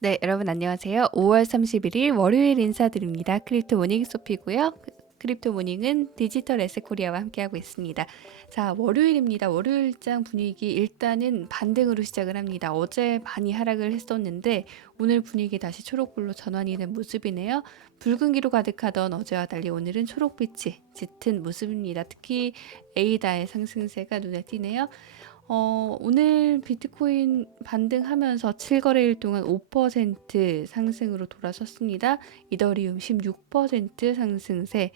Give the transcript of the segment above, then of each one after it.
네, 여러분 안녕하세요. 5월 31일 월요일 인사드립니다. 크립토 모닝 소피고요. 크립토 모닝은 디지털 에셋 코리아와 함께하고 있습니다. 자, 월요일입니다. 월요일장 분위기 일단은 반등으로 시작을 합니다. 어제 많이 하락을 했었는데 오늘 분위기 다시 초록불로 전환이 된 모습이네요. 붉은기로 가득하던 어제와 달리 오늘은 초록빛이 짙은 모습입니다. 특히 에이다의 상승세가 눈에 띄네요. 오늘 비트코인 반등하면서 7거래일 동안 5% 상승으로 돌아섰습니다. 이더리움 16% 상승세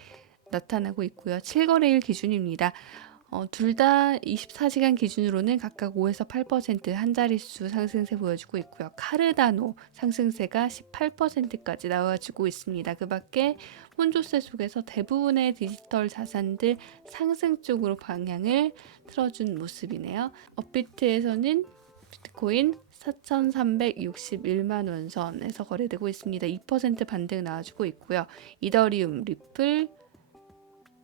나타나고 있고요. 7거래일 기준입니다. 둘 다 24시간 기준으로는 각각 5에서 8% 한 자릿수 상승세 보여주고 있고요. 카르다노 상승세가 18%까지 나와주고 있습니다. 그 밖에 혼조세 속에서 대부분의 디지털 자산들 상승 쪽으로 방향을 틀어준 모습이네요. 업비트에서는 비트코인 4,361만 원 선에서 거래되고 있습니다. 2% 반등 나와주고 있고요. 이더리움, 리플,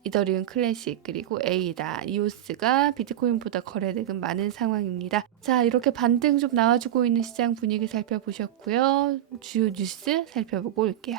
이더리움 클래식 그리고 에이다, 이오스가 비트코인보다 거래대금 많은 상황입니다. 자, 이렇게 반등 좀 나와주고 있는 시장 분위기 살펴보셨고요. 주요 뉴스 살펴보고 올게요.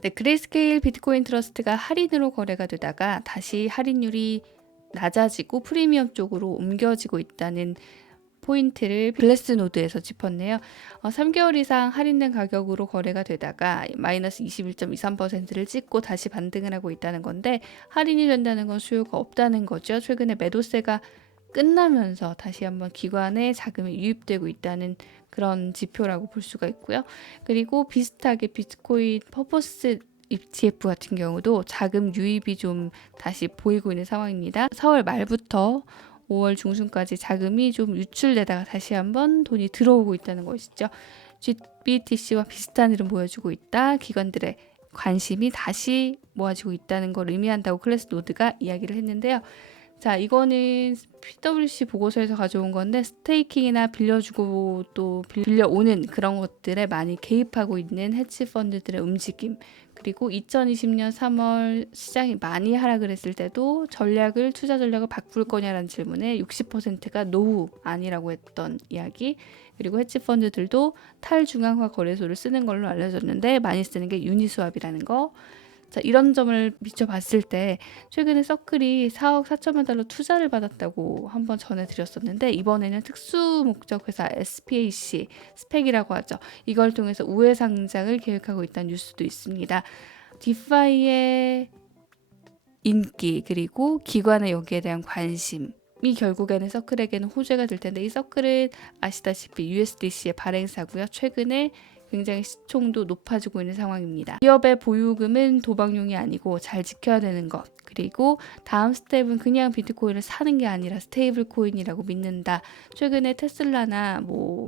네, 그레이스케일 비트코인 트러스트가 할인으로 거래가 되다가 다시 할인율이 낮아지고 프리미엄 쪽으로 옮겨지고 있다는 포인트를 블레스노드에서 짚었네요. 3개월 이상 할인된 가격으로 거래가 되다가 마이너스 21.23%를 찍고 다시 반등을 하고 있다는 건데, 할인이 된다는 건 수요가 없다는 거죠. 최근에 매도세가 끝나면서 다시 한번 기관에 자금이 유입되고 있다는 그런 지표라고 볼 수가 있고요. 그리고 비슷하게 비트코인 퍼포스 ETF 같은 경우도 자금 유입이 좀 다시 보이고 있는 상황입니다. 4월 말부터 5월 중순까지 자금이 좀 유출되다가 다시 한번 돈이 들어오고 있다는 것이죠. GBTC와 비슷한 흐름 보여주고 있다. 기관들의 관심이 다시 모아지고 있다는 걸 의미한다고 클래스 노드가 이야기를 했는데요. 자, 이거는 PwC 보고서에서 가져온 건데, 스테이킹이나 빌려주고 또 빌려오는 그런 것들에 많이 개입하고 있는 헤지 펀드들의 움직임, 그리고 2020년 3월 시장이 많이 하락을 했을 때도 투자 전략을 바꿀 거냐라는 질문에 60%가 노후 아니라고 했던 이야기, 그리고 헤지 펀드들도 탈중앙화 거래소를 쓰는 걸로 알려졌는데 많이 쓰는 게 유니스왑이라는 거. 자, 이런 점을 비춰봤을 때 최근에 서클이 4억 4천만 달러 투자를 받았다고 한번 전해드렸었는데, 이번에는 특수 목적 회사 SPAC, 스펙이라고 하죠. 이걸 통해서 우회 상장을 계획하고 있다는 뉴스도 있습니다. 디파이의 인기 그리고 기관의 여기에 대한 관심 이 결국에는 서클에게는 호재가 될 텐데, 이 서클은 아시다시피 USDC의 발행사고요. 최근에 굉장히 시총도 높아지고 있는 상황입니다. 기업의 보유금은 도박용이 아니고 잘 지켜야 되는 것, 그리고 다음 스텝은 그냥 비트코인을 사는 게 아니라 스테이블 코인이라고 믿는다. 최근에 테슬라나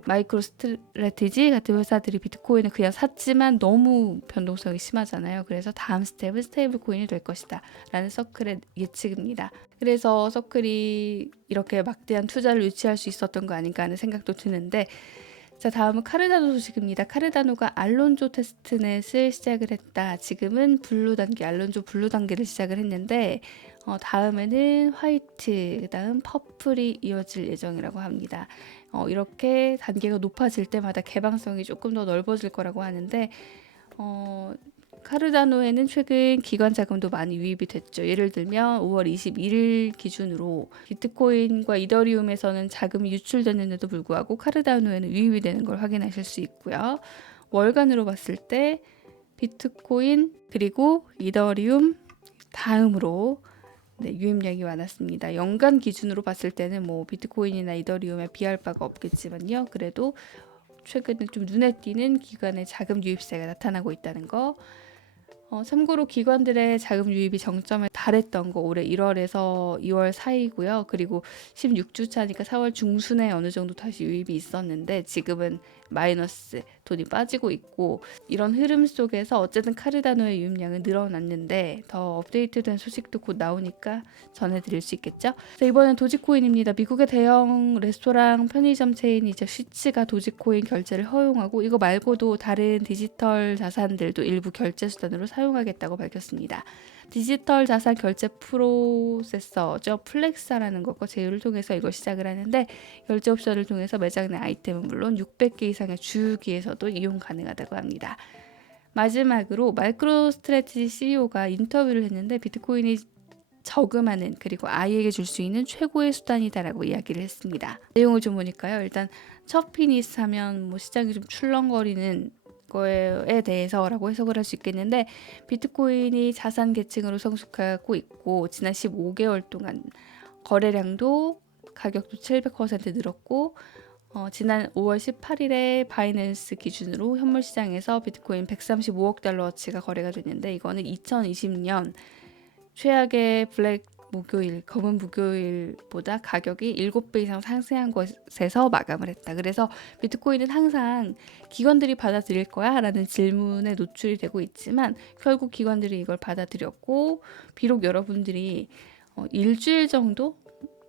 마이크로 스트래티지 같은 회사들이 비트코인을 그냥 샀지만 너무 변동성이 심하잖아요. 그래서 다음 스텝은 스테이블 코인이 될 것이다 라는 서클의 예측입니다. 그래서 서클이 이렇게 막대한 투자를 유치할 수 있었던 거 아닌가 하는 생각도 드는데, 자, 다음은 카르다노 소식입니다. 카르다노가 알론조 테스트넷을 시작을 했다. 지금은 블루 단계, 알론조 블루 단계를 시작을 했는데, 다음에는 화이트, 그다음 퍼플이 이어질 예정이라고 합니다. 이렇게 단계가 높아질 때마다 개방성이 조금 더 넓어질 거라고 하는데, 카르다노에는 최근 기관 자금도 많이 유입이 됐죠. 예를 들면 5월 21일 기준으로 비트코인과 이더리움에서는 자금이 유출됐는데도 불구하고 카르다노에는 유입이 되는 걸 확인하실 수 있고요. 월간으로 봤을 때 비트코인 그리고 이더리움 다음으로 유입량이 많았습니다. 연간 기준으로 봤을 때는 뭐 비트코인이나 이더리움에 비할 바가 없겠지만요. 그래도 최근에 좀 눈에 띄는 기관의 자금 유입세가 나타나고 있다는 거. 참고로 기관들의 자금 유입이 정점에 달했던 거 올해 1월에서 2월 사이고요. 그리고 16주 차니까 4월 중순에 어느 정도 다시 유입이 있었는데 지금은 마이너스 돈이 빠지고 있고, 이런 흐름 속에서 어쨌든 카르다노의 유입량은 늘어났는데 더 업데이트된 소식도 곧 나오니까 전해드릴 수 있겠죠. 이번엔 도지코인입니다. 미국의 대형 레스토랑 편의점 체인이죠. 쉬츠가 도지코인 결제를 허용하고 이거 말고도 다른 디지털 자산들도 일부 결제 수단으로 사용하겠다고 밝혔습니다. 디지털 자산 결제 프로세서죠. 플렉사라는 것과 제휴를 통해서 이걸 시작을 하는데, 결제 옵션을 통해서 매장 내 아이템은 물론 600개 이상의 주유기에서도 이용 가능하다고 합니다. 마지막으로 마이크로스트래티지 CEO가 인터뷰를 했는데 비트코인이 저금하는 그리고 아이에게 줄 수 있는 최고의 수단이다라고 이야기를 했습니다. 내용을 좀 보니까요. 일단 첫 피니스 하면 뭐 시장이 좀 출렁거리는 거에 대해서라고 해석을 할 수 있겠는데, 비트코인이 자산 계층으로 성숙하고 있고 지난 15개월 동안 거래량도 가격도 700% 늘었고, 지난 5월 18일에 바이낸스 기준으로 현물 시장에서 비트코인 135억 달러어치가 거래가 됐는데, 이거는 2020년 최악의 블랙 목요일, 검은 목요일보다 가격이 7배 이상 상승한 것에서 마감을 했다. 그래서 비트코인은 항상 기관들이 받아들일 거야? 라는 질문에 노출이 되고 있지만 결국 기관들이 이걸 받아들였고, 비록 여러분들이 일주일 정도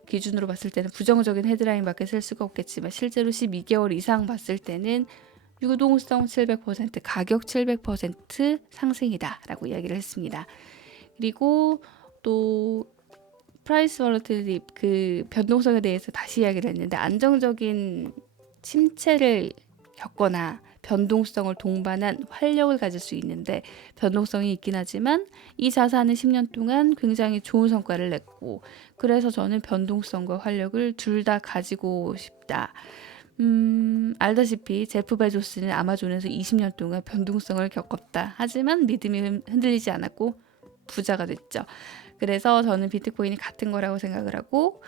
기준으로 봤을 때는 부정적인 헤드라인밖에 쓸 수가 없겠지만 실제로 12개월 이상 봤을 때는 유동성 700%, 가격 700% 상승이다 라고 이야기를 했습니다. 그리고 또 프라이스 볼러틸리티 그 변동성에 대해서 다시 이야기를 했는데, 안정적인 침체를 겪거나 변동성을 동반한 활력을 가질 수 있는데, 변동성이 있긴 하지만 이 자산은 10년 동안 굉장히 좋은 성과를 냈고, 그래서 저는 변동성과 활력을 둘 다 가지고 싶다. 알다시피 제프 베조스는 아마존에서 20년 동안 변동성을 겪었다. 하지만 믿음이 흔들리지 않았고 부자가 됐죠. 그래서 저는 비트코인이 같은 거라고 생각을 하고,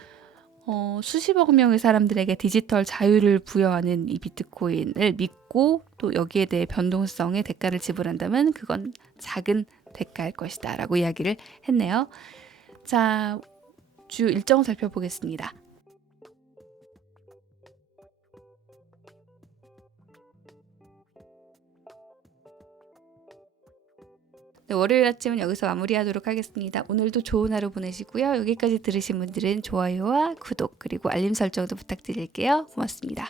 수십억 명의 사람들에게 디지털 자유를 부여하는 이 비트코인을 믿고 또 여기에 대해 변동성의 대가를 지불한다면 그건 작은 대가일 것이다 라고 이야기를 했네요. 자, 주 일정 살펴보겠습니다. 월요일 아침은 여기서 마무리하도록 하겠습니다. 오늘도 좋은 하루 보내시고요. 여기까지 들으신 분들은 좋아요와 구독 그리고 알림 설정도 부탁드릴게요. 고맙습니다.